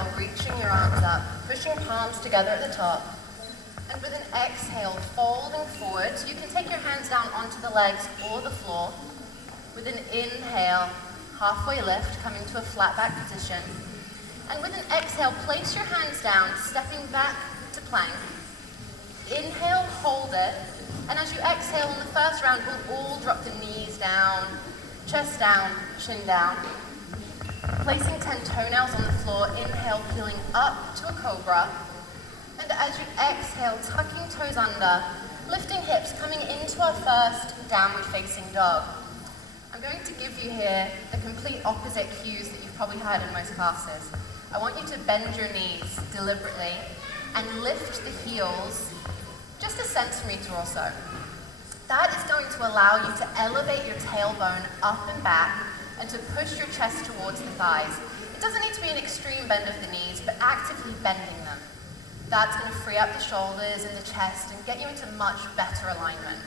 inhale, reaching your arms up, pushing palms together at the top. And with an exhale, folding forward. So you can take your hands down onto the legs or the floor. With an inhale, halfway lift, coming to a flat back position. And with an exhale, place your hands down, stepping back to plank. Inhale, hold it. And as you exhale in the first round, we'll all drop the knees down, chest down, chin down. Placing 10 toenails on the floor, inhale, peeling up to a cobra. And as you exhale, tucking toes under, lifting hips, coming into our first downward facing dog. I'm going to give you here the complete opposite cues that you've probably heard in most classes. I want you to bend your knees deliberately and lift the heels just a centimeter or so. That is going to allow you to elevate your tailbone up and back and to push your chest towards the thighs. It doesn't need to be an extreme bend of the knees, but actively bending them. That's going to free up the shoulders and the chest and get you into much better alignment.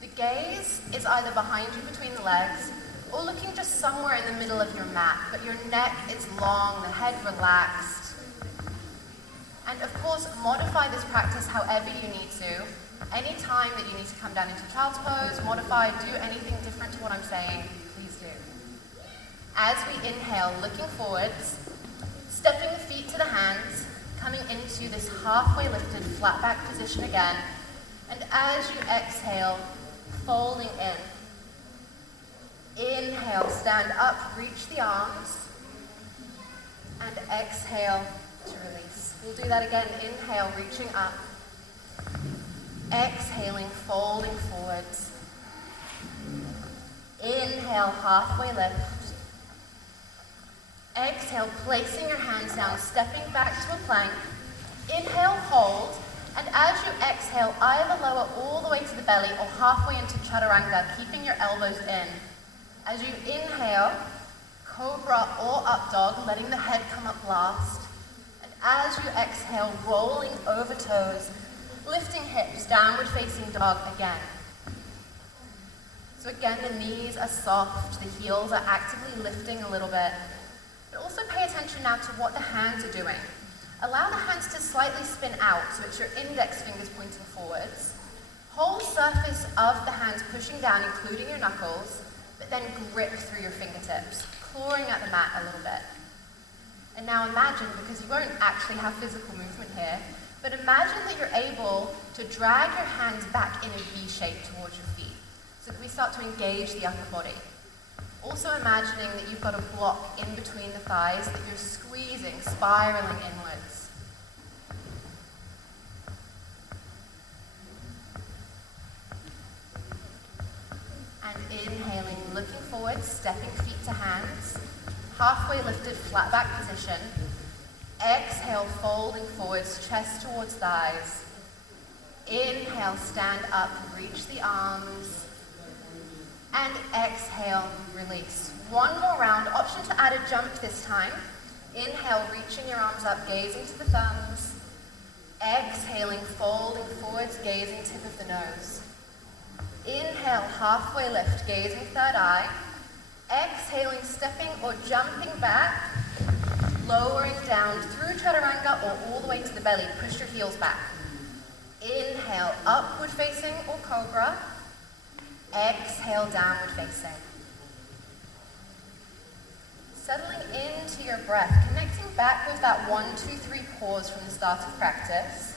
The gaze is either behind you between the legs or looking just somewhere in the middle of your mat, but your neck is long, the head relaxed. And of course, modify this practice however you need to. Any time that you need to come down into child's pose, modify, do anything different to what I'm saying, please do. As we inhale, looking forwards, stepping the feet to the hands, coming into this halfway lifted flat back position again. And as you exhale, folding in. Inhale, stand up, reach the arms. And exhale to release. We'll do that again. Inhale, reaching up. Exhaling, folding forwards. Inhale, halfway lift. Exhale, placing your hands down, stepping back to a plank. Inhale, hold. And as you exhale, either lower all the way to the belly or halfway into chaturanga, keeping your elbows in. As you inhale, cobra or up dog, letting the head come up last. And as you exhale, rolling over toes, lifting hips, downward facing dog again. So again, the knees are soft, the heels are actively lifting a little bit. But also pay attention now to what the hands are doing. Allow the hands to slightly spin out, so it's your index fingers pointing forwards. Whole surface of the hands pushing down, including your knuckles, but then grip through your fingertips, clawing at the mat a little bit. And now imagine, because you won't actually have physical movement here, but imagine that you're able to drag your hands back in a V shape towards your feet, so that we start to engage the upper body. Also imagining that you've got a block in between the thighs that you're squeezing, spiraling inwards. And inhaling, looking forward, stepping feet to hands, halfway lifted, flat back position. Exhale, folding forwards, chest towards thighs. Inhale, stand up, reach the arms. And exhale, release. One more round, option to add a jump this time. Inhale, reaching your arms up, gazing to the thumbs. Exhaling, folding forwards, gazing tip of the nose. Inhale, halfway lift, gazing third eye. Exhaling, stepping or jumping back, lowering down through chaturanga or all the way to the belly. Push your heels back. Inhale, upward facing or cobra. Exhale, downward facing. Settling into your breath, connecting back with that 1, 2, 3 pause from the start of practice.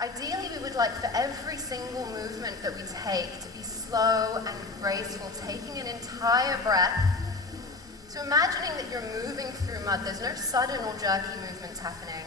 Ideally, we would like for every single movement that we take to be slow and graceful, taking an entire breath. So imagining that you're moving through mud, there's no sudden or jerky movements happening.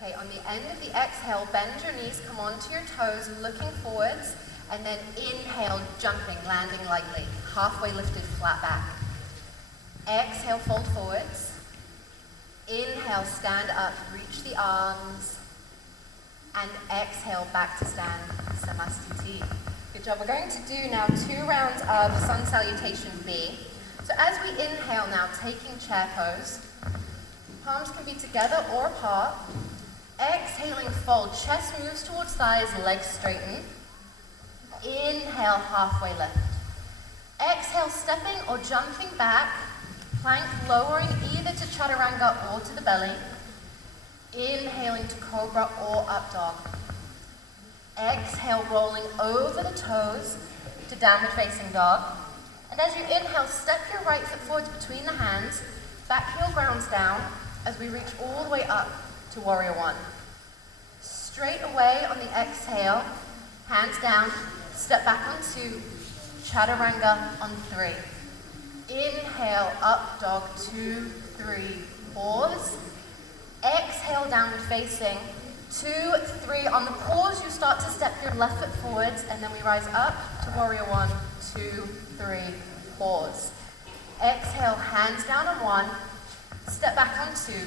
Okay, on the end of the exhale, bend your knees, come onto your toes, looking forwards, and then inhale, jumping, landing lightly, halfway lifted, flat back. Exhale, fold forwards. Inhale, stand up, reach the arms, and exhale, back to stand, Samastiti. Good job. We're going to do now 2 rounds of Sun Salutation B. So as we inhale now, taking chair pose, Palms can be together or apart. Exhaling, fold. Chest moves towards thighs, legs straighten. Inhale, halfway lift. Exhale, stepping or jumping back. Plank, lowering either to chaturanga or to the belly. Inhaling to cobra or up dog. Exhale, rolling over the toes to downward facing dog. And as you inhale, step your right foot forward between the hands. Back heel grounds down as we reach all the way up to warrior one. Straight away on the exhale, hands down, step back on two, chaturanga on three. Inhale, up dog, 2, 3, pause. Exhale, downward facing, 2, 3. On the pause, you start to step your left foot forwards, and then we rise up to warrior one, 2, 3, pause. Exhale, hands down on one, step back on two,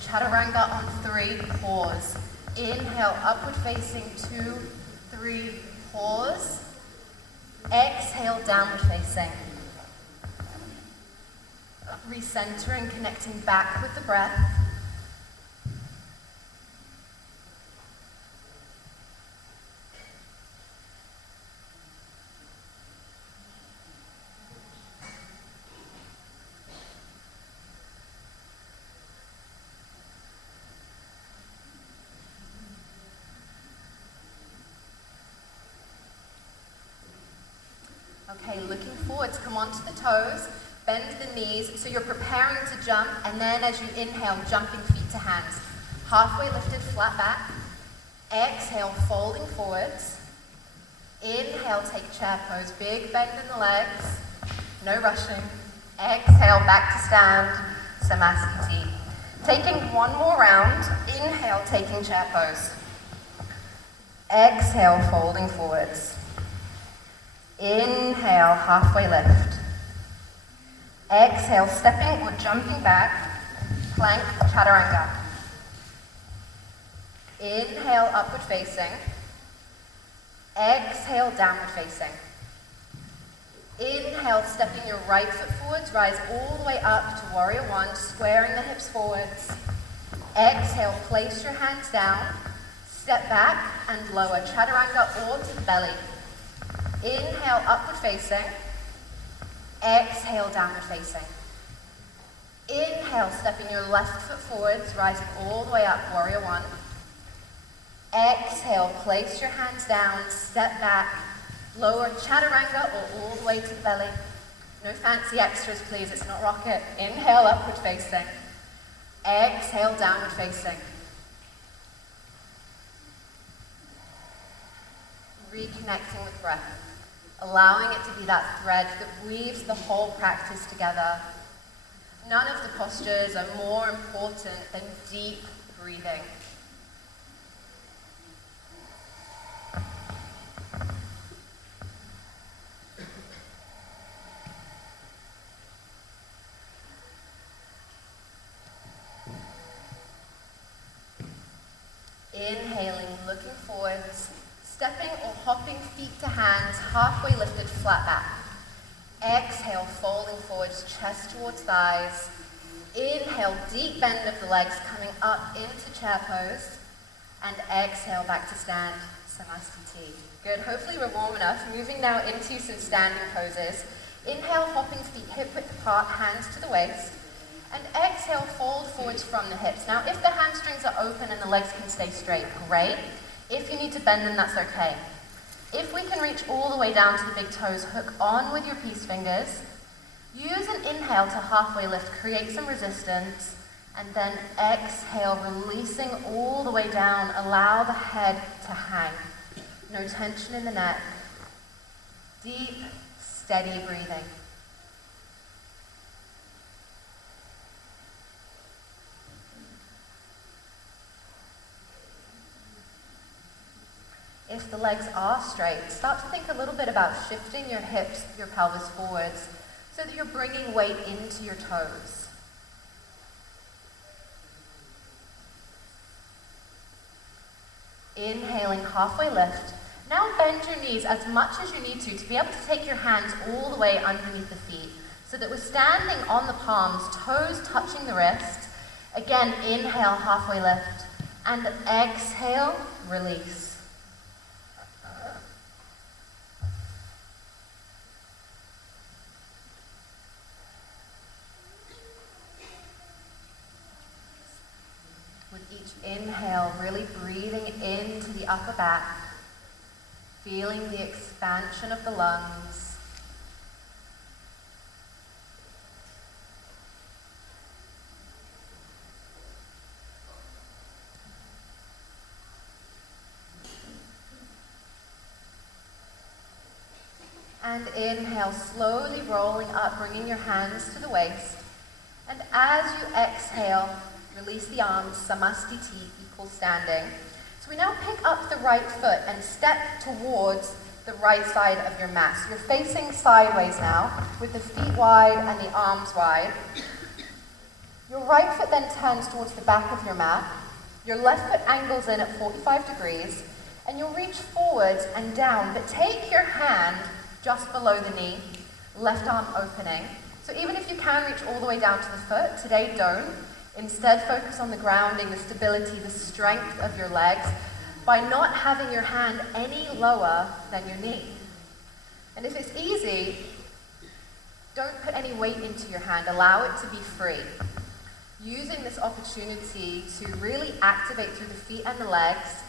chaturanga on three, pause. Inhale, upward facing, 2, 3, pause. Exhale, downward facing. Recentering, connecting back with the breath. Okay, looking forwards, come onto the toes, bend the knees, so you're preparing to jump, and then as you inhale, jumping feet to hands. Halfway lifted, flat back. Exhale, folding forwards. Inhale, take chair pose, big bend in the legs, no rushing. Exhale, back to stand, Samasthiti. Taking one more round, inhale, taking chair pose. Exhale, folding forwards. Inhale, halfway lift. Exhale, stepping or jumping back, plank, chaturanga. Inhale, upward facing. Exhale, downward facing. Inhale, stepping your right foot forwards, rise all the way up to warrior one, squaring the hips forwards. Exhale, place your hands down, step back and lower, chaturanga or to the belly. Inhale, upward facing. Exhale, downward facing. Inhale, stepping your left foot forwards, rising all the way up, warrior one. Exhale, place your hands down, step back, lower chaturanga or all the way to the belly. No fancy extras, please, it's not rocket. Inhale, upward facing. Exhale, downward facing. Reconnecting with breath. Allowing it to be that thread that weaves the whole practice together. None of the postures are more important than deep breathing. Inhaling, looking forwards. Stepping or hopping feet to hands, halfway lifted, flat back. Exhale, folding forwards, chest towards thighs. Inhale, deep bend of the legs, coming up into chair pose. And exhale, back to stand, Samasthiti. Good, hopefully we're warm enough. Moving now into some standing poses. Inhale, hopping feet hip width apart, hands to the waist. And exhale, fold forwards from the hips. Now, if the hamstrings are open and the legs can stay straight, great. If you need to bend them, that's okay. If we can reach all the way down to the big toes, hook on with your peace fingers. Use an inhale to halfway lift, create some resistance, and then exhale, releasing all the way down. Allow the head to hang. No tension in the neck. Deep, steady breathing. If the legs are straight, start to think a little bit about shifting your hips, your pelvis forwards, so that you're bringing weight into your toes. Inhaling, halfway lift. Now bend your knees as much as you need to be able to take your hands all the way underneath the feet, so that we're standing on the palms, toes touching the wrists, Again, inhale, halfway lift. And exhale, release. With each inhale, really breathing into the upper back, feeling the expansion of the lungs. And inhale, slowly rolling up, bringing your hands to the waist. And as you exhale, release the arms, samastiti, equal standing. So we now pick up the right foot and step towards the right side of your mat. So you're facing sideways now, with the feet wide and the arms wide. Your right foot then turns towards the back of your mat. Your left foot angles in at 45 degrees, and you'll reach forwards and down, but take your hand just below the knee, left arm opening. So even if you can reach all the way down to the foot, today don't. Instead, focus on the grounding, the stability, the strength of your legs by not having your hand any lower than your knee. And if it's easy, don't put any weight into your hand. Allow it to be free. Using this opportunity to really activate through the feet and the legs.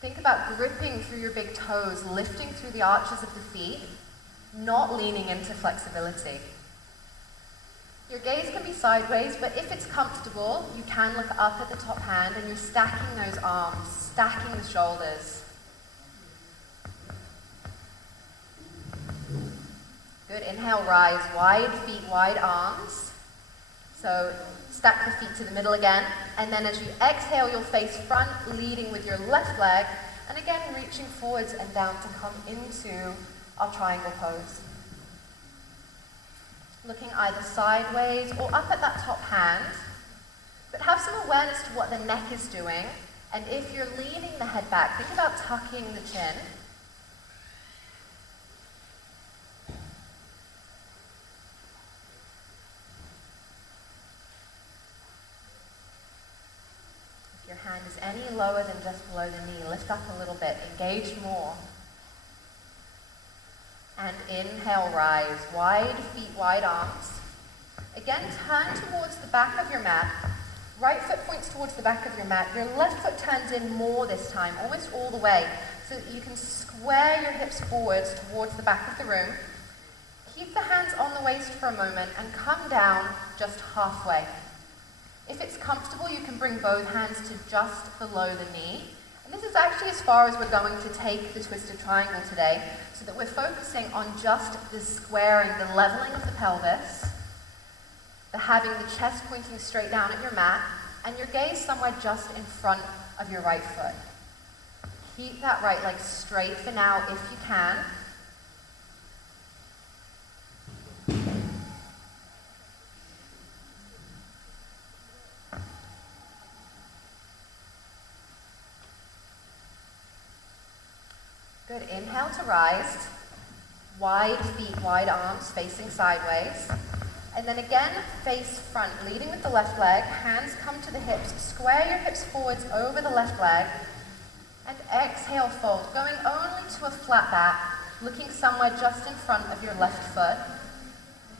Think about gripping through your big toes, lifting through the arches of the feet, not leaning into flexibility. Your gaze can be sideways, but if it's comfortable, you can look up at the top hand and you're stacking those arms, stacking the shoulders. Good, inhale, rise, wide feet, wide arms. So stack the feet to the middle again, and then as you exhale, you'll face front, leading with your left leg, and again reaching forwards and down to come into our triangle pose. Looking either sideways or up at that top hand, but have some awareness to what the neck is doing, and if you're leaning the head back, think about tucking the chin. Your hand is any lower than just below the knee, lift up a little bit, engage more. And inhale, rise, wide feet, wide arms. Again, turn towards the back of your mat. Right foot points towards the back of your mat. Your left foot turns in more this time, almost all the way, so that you can square your hips forwards towards the back of the room. Keep the hands on the waist for a moment and come down just halfway. If it's comfortable, you can bring both hands to just below the knee. And this is actually as far as we're going to take the twisted triangle today, so that we're focusing on just the squaring, the leveling of the pelvis, the having the chest pointing straight down at your mat, and your gaze somewhere just in front of your right foot. Keep that right leg straight for now if you can. Good, inhale to rise, wide feet, wide arms, facing sideways. And then again, face front, leading with the left leg, hands come to the hips, square your hips forwards over the left leg, and exhale, fold, going only to a flat back, looking somewhere just in front of your left foot.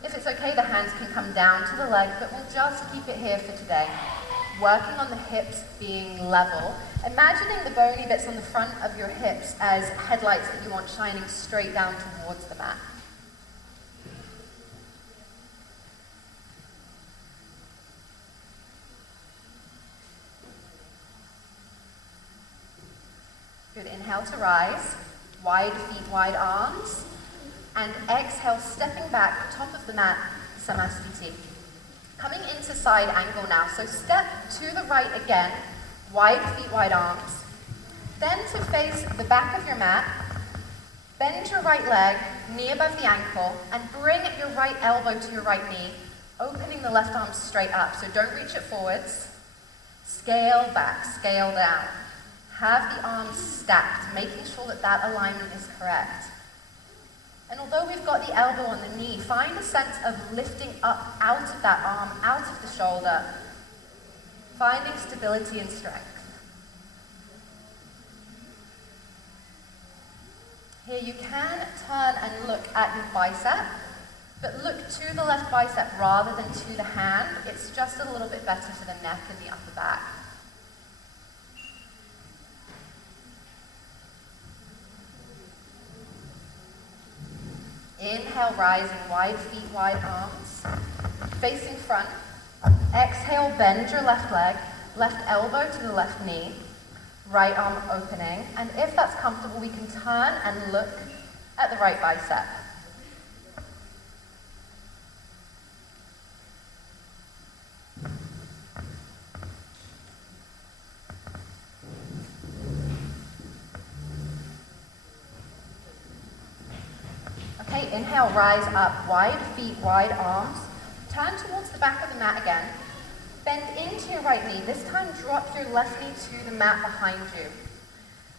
If it's okay, the hands can come down to the leg, but we'll just keep it here for today. Working on the hips being level, imagining the bony bits on the front of your hips as headlights that you want shining straight down towards the mat. Good, inhale to rise, wide feet, wide arms, and exhale, stepping back, top of the mat, samastiti. Coming into side angle now, so step to the right again, wide feet, wide arms. Then to face the back of your mat, bend your right leg, knee above the ankle, and bring your right elbow to your right knee, opening the left arm straight up, so don't reach it forwards. Scale back, scale down. Have the arms stacked, making sure that that alignment is correct. And although we've got the elbow on the knee, find a sense of lifting up out of that arm, out of the shoulder. finding stability and strength. Here you can turn and look at your bicep, but look to the left bicep rather than to the hand. It's just a little bit better for the neck and the upper back. Inhale, rising, wide feet, wide arms, facing front. Exhale, bend your left leg, left elbow to the left knee, right arm opening. And if that's comfortable, we can turn and look at the right bicep. Okay, inhale, rise up, wide feet, wide arms. Turn towards the back of the mat again. Bend into your right knee. This time, drop your left knee to the mat behind you.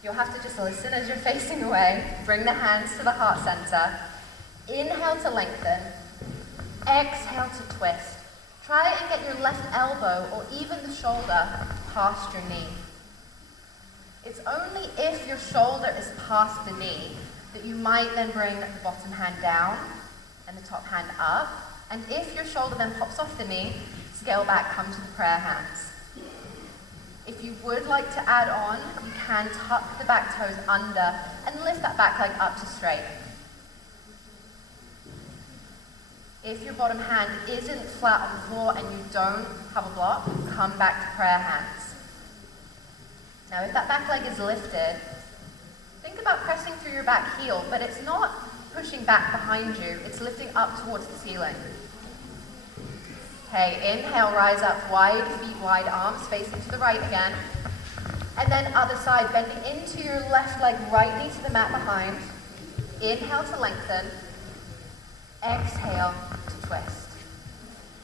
You'll have to just listen as you're facing away. Bring the hands to the heart center. Inhale to lengthen. Exhale to twist. Try and get your left elbow or even the shoulder past your knee. It's only if your shoulder is past the knee that you might then bring the bottom hand down and the top hand up. And if your shoulder then pops off the knee, scale back, come to the prayer hands. If you would like to add on, you can tuck the back toes under and lift that back leg up to straight. If your bottom hand isn't flat on the floor and you don't have a block, come back to prayer hands. Now if that back leg is lifted, think about pressing through your back heel, but it's not pushing back behind you, it's lifting up towards the ceiling. Okay, inhale, rise up, wide feet, wide arms, facing to the right again. And then other side, bending into your left leg, right knee to the mat behind. Inhale to lengthen. Exhale to twist.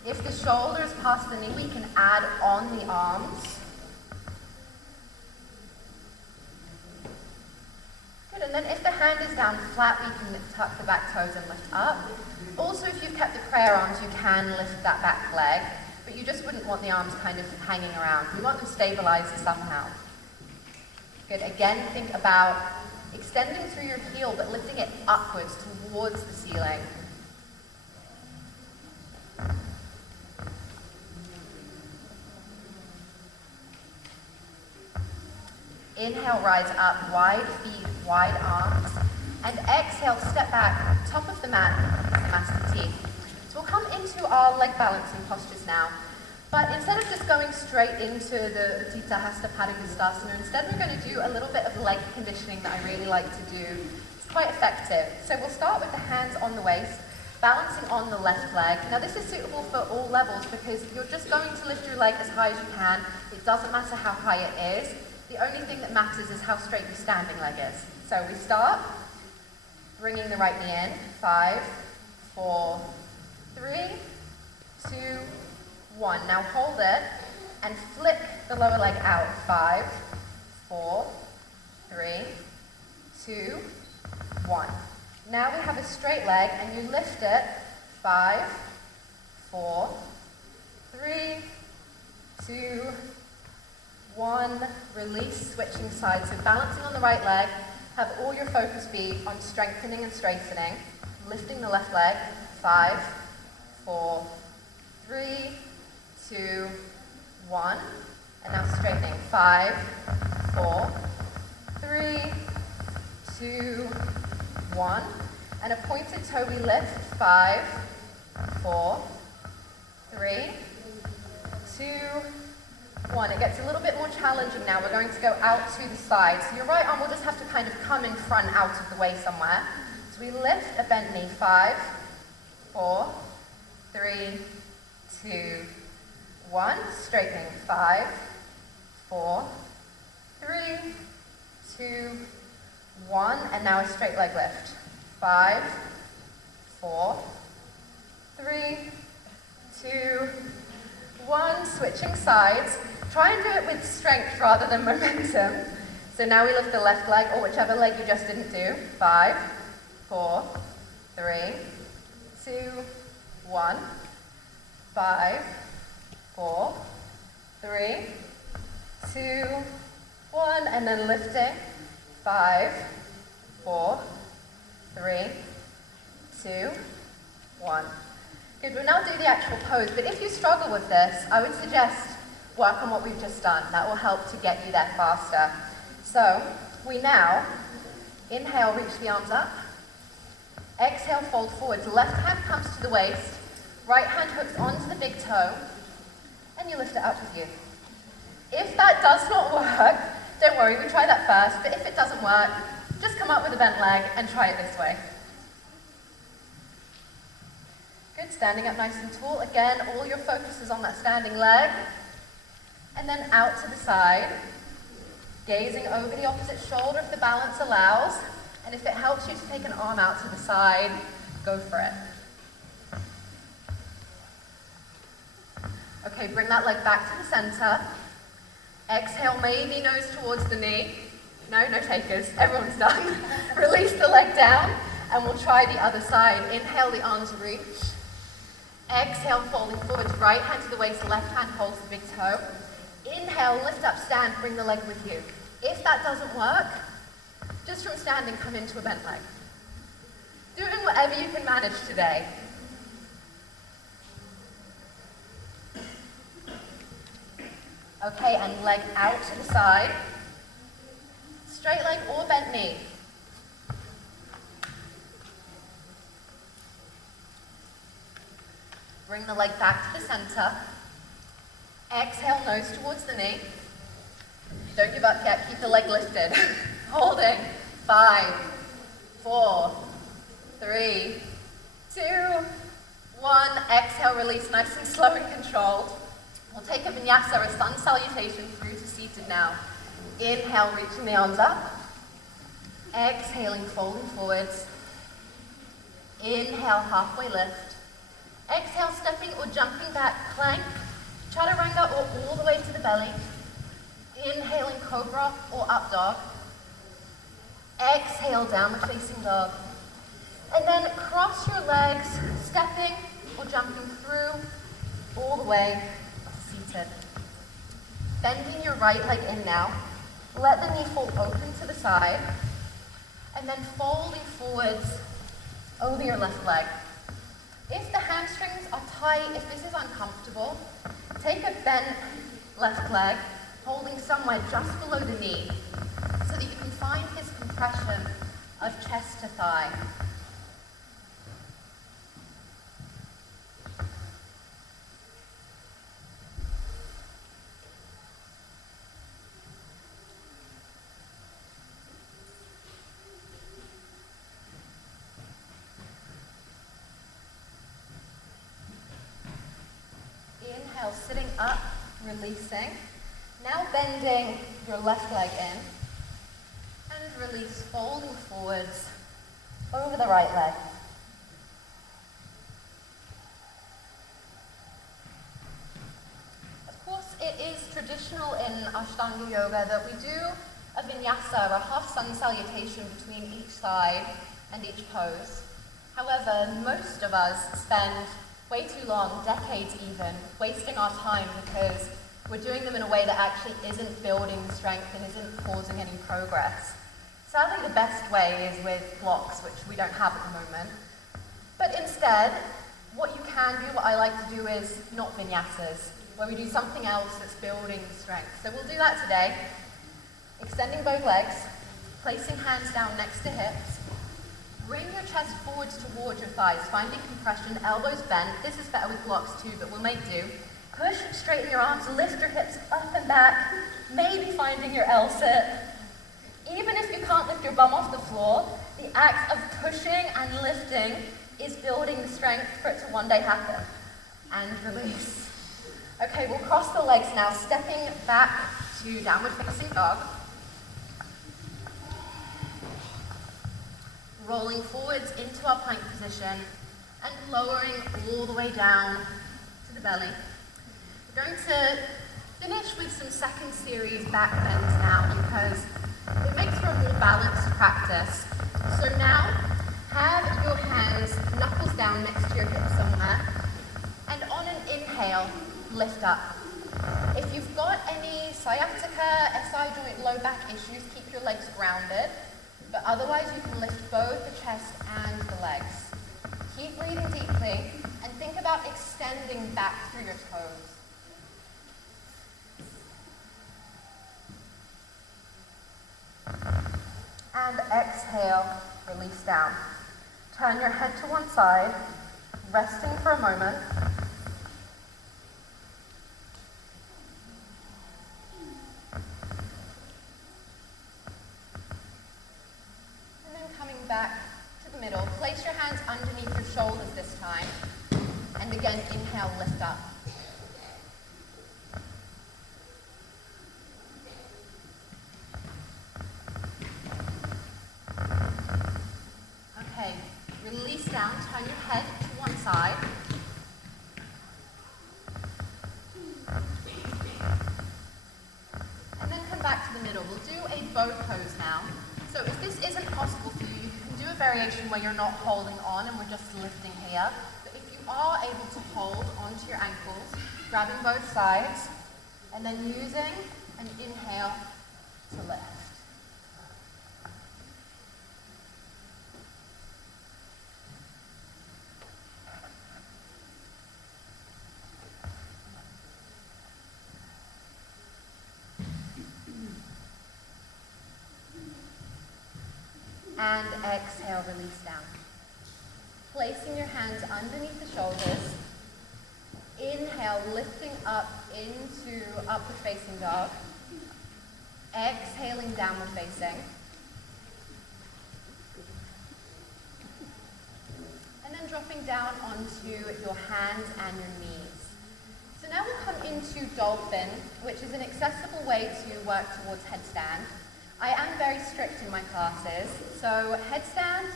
If the shoulder is past the knee, we can add on the arms. Good, and then if the hand is down flat, we can tuck the back toes and lift up. Also, if you've kept the prayer arms, you can lift that back leg, but you just wouldn't want the arms kind of hanging around. You want them stabilized somehow. Good, again, think about extending through your heel, but lifting it upwards towards the ceiling. Inhale, rise up, wide feet, wide arms. And exhale, step back, top of the mat, Namaste Tea. So we'll come into our leg balancing postures now. But instead of just going straight into the Utthita Hasta Padangusthasana, instead we're going to do a little bit of leg conditioning that I really like to do. It's quite effective. So we'll start with the hands on the waist, balancing on the left leg. Now this is suitable for all levels because you're just going to lift your leg as high as you can. It doesn't matter how high it is. The only thing that matters is how straight your standing leg is. So we start, bringing the right knee in. 5, 4, 3, 2, 1. Now hold it and flick the lower leg out. 5, 4, 3, 2, 1. Now we have a straight leg and you lift it. 5, 4, 3, 2, 1. Release, switching sides. So balancing on the right leg. Have all your focus be on strengthening and straightening. Lifting the left leg. 5, 4, 3, 2, 1. And now straightening. 5, 4, 3, 2, 1. And a pointed toe we lift. 5, 4, 3, 2, 1. It gets a little bit more challenging now. We're going to go out to the side. So your right arm will just have to kind of come in front out of the way somewhere. So we lift a bent knee. 5, 4, 3, 2, 1. Straightening. 5, 4, 3, 2, 1. And now a straight leg lift. 5, 4, 3, 2, 1. Switching sides. Try and do it with strength rather than momentum. So now we lift the left leg, or whichever leg you just didn't do. 5, 4, 3, 2, 1. 5, 4, 3, 2, 1, and then lifting. 5, 4, 3, 2, 1. Good, we'll now do the actual pose, but if you struggle with this, I would suggest work on what we've just done. That will help to get you there faster. So, we now inhale, reach the arms up. Exhale, fold forwards. Left hand comes to the waist. Right hand hooks onto the big toe. And you lift it out with you. If that does not work, don't worry, we try that first. But if it doesn't work, just come up with a bent leg and try it this way. Good, standing up nice and tall. Again, all your focus is on that standing leg. And then out to the side. Gazing over the opposite shoulder if the balance allows. And if it helps you to take an arm out to the side, go for it. Okay, bring that leg back to the center. Exhale, maybe nose towards the knee. No takers, everyone's done. Release the leg down, and we'll try the other side. Inhale, the arms reach. Exhale, folding forwards, right hand to the waist, left hand holds the big toe. Inhale, lift up, stand, bring the leg with you. If that doesn't work, just from standing, come into a bent leg. Doing whatever you can manage today. Okay, and leg out to the side. Straight leg or bent knee. Bring the leg back to the center. Exhale, nose towards the knee. Don't give up yet, keep the leg lifted. Holding. 5, 4, 3, 2, 1. Exhale, release nice and slow and controlled. We'll take a vinyasa, a sun salutation through to seated now. Inhale, reaching the arms up. Exhaling, folding forwards. Inhale, halfway lift. Exhale, stepping or jumping back, plank, chaturanga or all the way to the belly. Inhaling, cobra or up dog. Exhale, downward facing dog. And then cross your legs, stepping or jumping through all the way to seated. Bending your right leg in now. Let the knee fall open to the side. And then folding forwards over your left leg. If the hamstrings are tight, if this is uncomfortable, take a bent left leg, holding somewhere just below the knee, so that you can find his compression of chest to thigh. Inhale, sitting up, releasing. Now bending your left leg in. And release, folding forwards over the right leg. Of course, it is traditional in Ashtanga yoga that we do a vinyasa, a half sun salutation between each side and each pose. However, most of us spend way too long, decades even, wasting our time because we're doing them in a way that actually isn't building strength and isn't causing any progress. Sadly, the best way is with blocks, which we don't have at the moment. But instead, what you can do, what I like to do is not vinyasas, where we do something else that's building strength. So we'll do that today. Extending both legs, placing hands down next to hips. Bring your chest forwards towards your thighs, finding compression, elbows bent. This is better with blocks too, but we'll make do. Push, straighten your arms, lift your hips up and back, maybe finding your L-sit. Even if you can't lift your bum off the floor, the act of pushing and lifting is building the strength for it to one day happen. And release. Okay, we'll cross the legs now, stepping back to downward facing dog. Rolling forwards into our plank position and lowering all the way down to the belly. We're going to finish with some second series back bends now because it makes for a more balanced practice. So now, have your hands knuckles down next to your hips somewhere, and on an inhale, lift up. If if you've got any sciatica, SI joint, low back issues, keep your legs grounded. But otherwise, you can lift both the chest and the legs. Keep breathing deeply and think about extending back through your toes. And exhale, release down. Turn your head to one side, resting for a moment. And then coming back to the middle, place your hands underneath your shoulders this time. And again, inhale, lift up. Okay, release down, turn your head to one side. And then come back to the middle. We'll do a bow pose now. So if this isn't possible for you, you can do a variation where you're not holding on and we're just lifting here. But if you are able to hold onto your ankles, grabbing both sides, and then using an inhale to lift. And exhale, release down. Placing your hands underneath the shoulders. Inhale, lifting up into upward facing dog. Exhaling, downward facing. And then dropping down onto your hands and your knees. So now we'll come into dolphin, which is an accessible way to work towards headstand. I am very strict in my classes, so headstand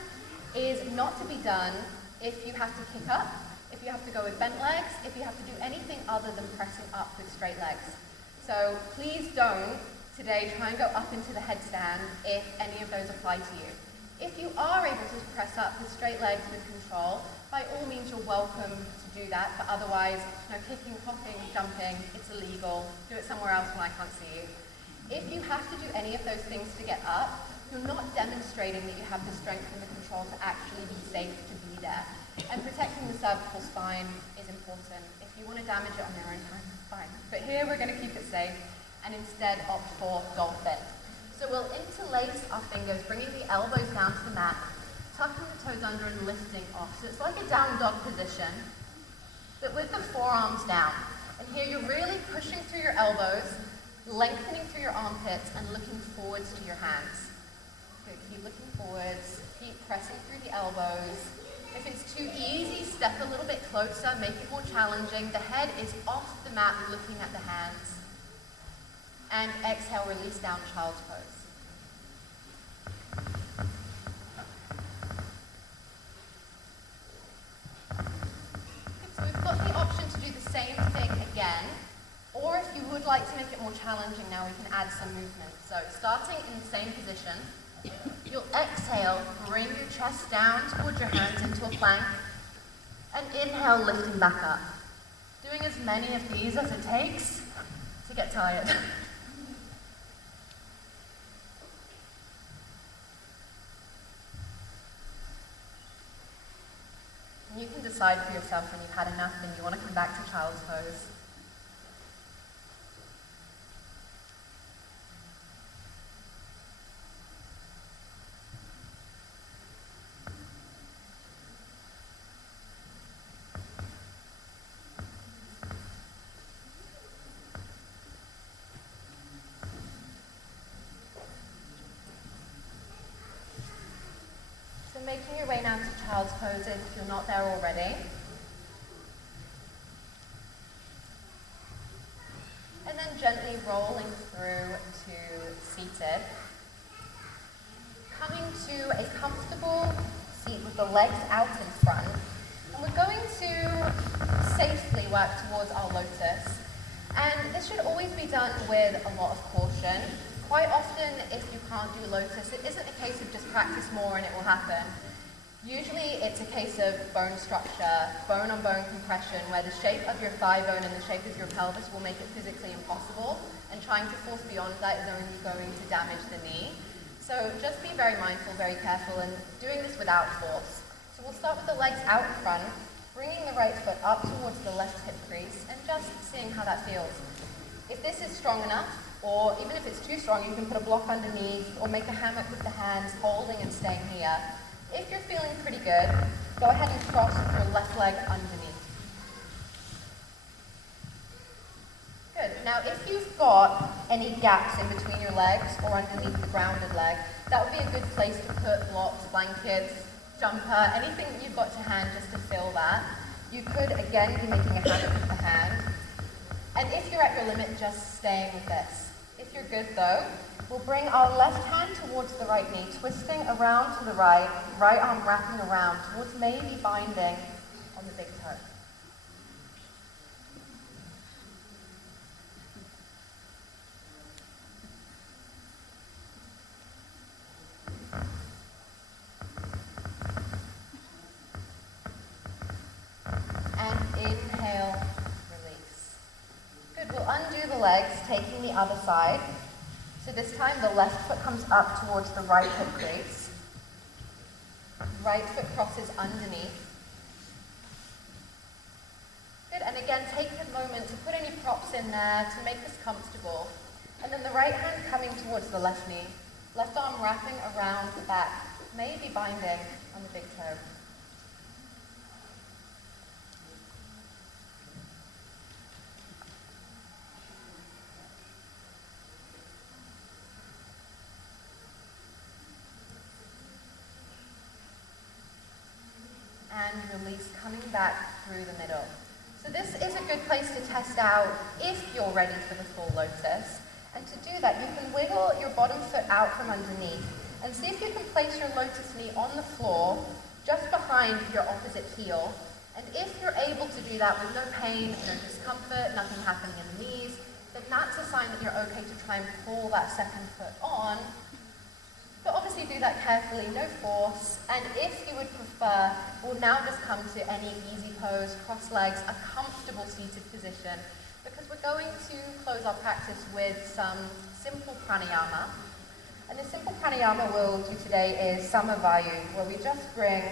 is not to be done if you have to kick up, if you have to go with bent legs, if you have to do anything other than pressing up with straight legs. So please don't today try and go up into the headstand if any of those apply to you. If you are able to press up with straight legs with control, by all means you're welcome to do that, but otherwise, kicking, hopping, jumping, it's illegal. Do it somewhere else when I can't see you. If you have to do any of those things to get up, you're not demonstrating that you have the strength and the control to actually be safe to be there. And protecting the cervical spine is important. If you want to damage it on your own time, fine. But here we're going to keep it safe and instead opt for dolphin. So we'll interlace our fingers, bringing the elbows down to the mat, tucking the toes under and lifting off. So it's like a down dog position, but with the forearms down. And here you're really pushing through your elbows, lengthening through your armpits and looking forwards to your hands. Good, keep looking forwards, keep pressing through the elbows. If it's too easy, step a little bit closer, make it more challenging. The head is off the mat, looking at the hands. And exhale, release down, child's pose. So we've got the option to do the same thing again. Or if you would like to make it more challenging now, we can add some movement. So starting in the same position, you'll exhale, bring your chest down towards your hands into a plank, and inhale, lifting back up. Doing as many of these as it takes to get tired. And you can decide for yourself when you've had enough and you want to come back to child's pose. Making your way now to child's pose if you're not there already. And then gently rolling through to seated. Coming to a comfortable seat with the legs out in front. And we're going to safely work towards our lotus. And this should always be done with a lot of caution. Quite often, if you can't do lotus, it isn't a case of just practice more and it will happen. Usually it's a case of bone structure, bone-on-bone compression, where the shape of your thigh bone and the shape of your pelvis will make it physically impossible, and trying to force beyond that is only going to damage the knee. So just be very mindful, very careful, and doing this without force. So we'll start with the legs out in front, bringing the right foot up towards the left hip crease, and just seeing how that feels. If this is strong enough, or even if it's too strong, you can put a block underneath, or make a hammock with the hands, holding and staying here. If you're feeling pretty good, go ahead and cross your left leg underneath. Good. Now, if you've got any gaps in between your legs or underneath the grounded leg, that would be a good place to put blocks, blankets, jumper, anything that you've got to hand just to fill that. You could, again, be making a hammock with the hand. And if you're at your limit, just staying with this. If you're good, though, we'll bring our left hand towards the right knee, twisting around to the right arm wrapping around towards maybe binding on the big toe. And inhale, release. Good, we'll undo the legs, taking the other side. So this time the left foot comes up towards the right hip crease. Right foot crosses underneath. Good, and again take a moment to put any props in there to make this comfortable. And then the right hand coming towards the left knee. Left arm wrapping around the back, maybe binding on the big toe. And release, coming back through the middle. So this is a good place to test out if you're ready for the full lotus. And to do that, you can wiggle your bottom foot out from underneath and see if you can place your lotus knee on the floor just behind your opposite heel. And if you're able to do that with no pain, no discomfort, nothing happening in the knees, then that's a sign that you're okay to try and pull that second foot on. But obviously do that carefully, no force. And if you would prefer, we'll now just come to any easy pose, cross legs, a comfortable seated position, because we're going to close our practice with some simple pranayama. And the simple pranayama we'll do today is Samavayu, where we just bring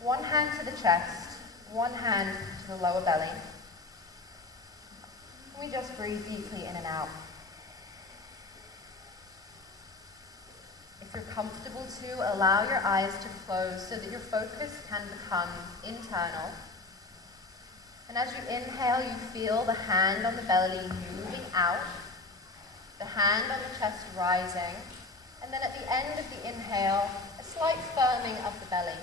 one hand to the chest, one hand to the lower belly. And we just breathe deeply in and out. If you're comfortable to, allow your eyes to close so that your focus can become internal. And as you inhale, you feel the hand on the belly moving out, the hand on the chest rising, and then at the end of the inhale, a slight firming of the belly.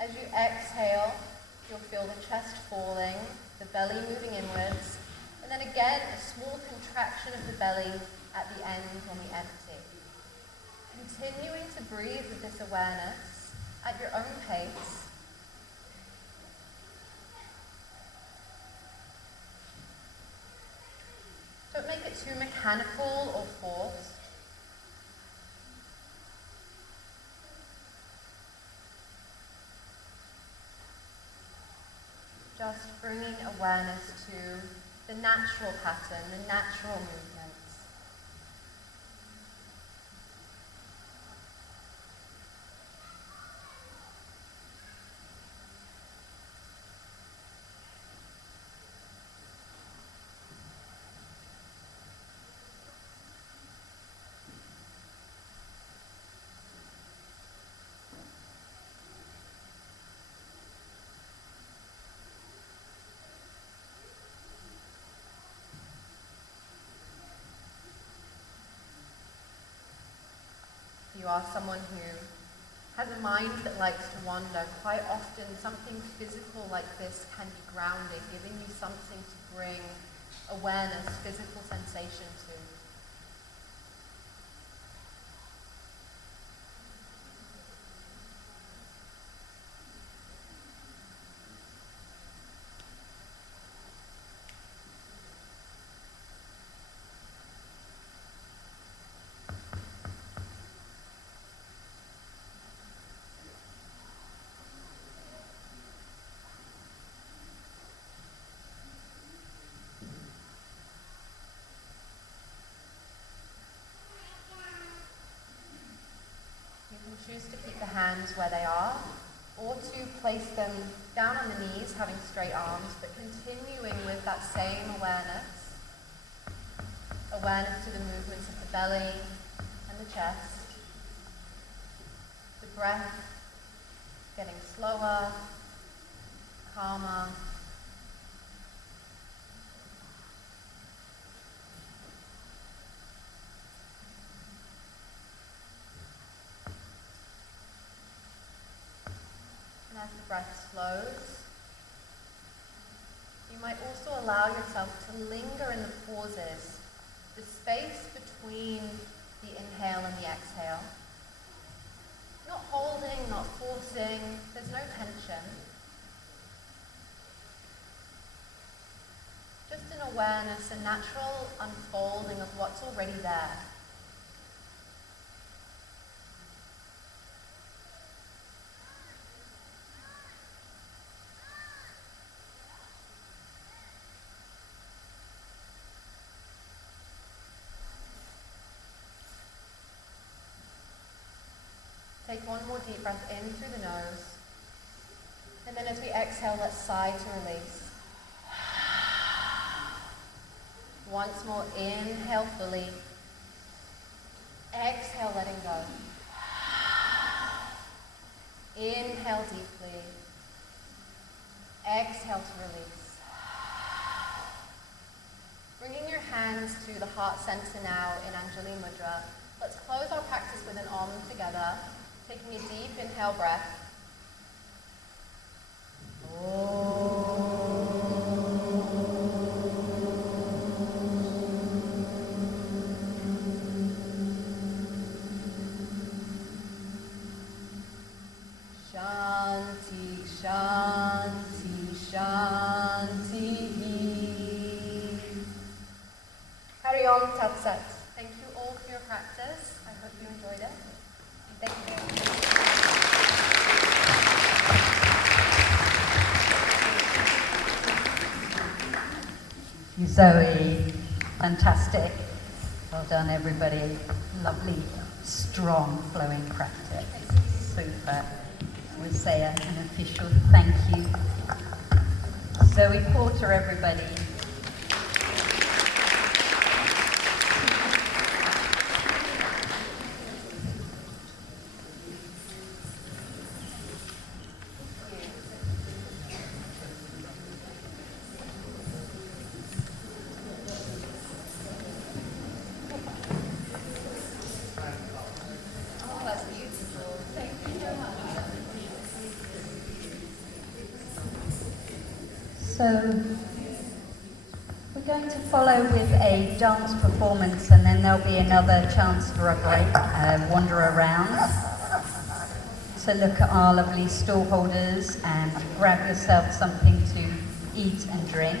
As you exhale, you'll feel the chest falling, the belly moving inwards, and then again, a small contraction of the belly at the end when we empty. Continuing to breathe with this awareness at your own pace. Don't make it too mechanical or forced. Just bringing awareness to the natural pattern, the natural movements. You are someone who has a mind that likes to wander. Quite often something physical like this can be grounding, giving you something to bring awareness, physical sensation to. place them down on the knees, having straight arms, but continuing with that same awareness. Awareness to the movements of the belly and the chest. The breath getting slower, calmer. And as the breath slows, you might also allow yourself to linger in the pauses, the space between the inhale and the exhale. Not holding, not forcing, there's no tension. Just an awareness, a natural unfolding of what's already there. Take one more deep breath in through the nose. And then as we exhale, let's sigh to release. Once more, inhale fully. Exhale, letting go. Inhale deeply. Exhale to release. Bringing your hands to the heart center now in Anjali Mudra. Let's close our practice with an Om together. Taking a deep inhale breath. Shanti, Shanti, Shanti. Carry on, Tat Sat. Thank you all for your practice. I hope you enjoyed it. Thank you. Zoe, fantastic. Well done, everybody. Lovely, strong, flowing practice. Super. We'll say an official thank you. Zoe Porter, everybody. So we're going to follow with a dance performance, and then there'll be another chance for a break, wander around. So look at our lovely stall holders and grab yourself something to eat and drink.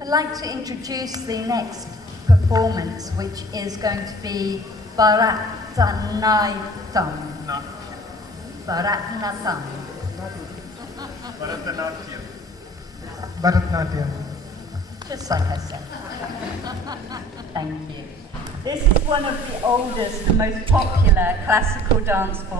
I'd like to introduce the next performance, which is going to be Bharatanatyam. Bharatanatyam. Bharatanatyam. Bharatanatyam. Just like I said. Thank you. This is one of the oldest and most popular classical dance forms.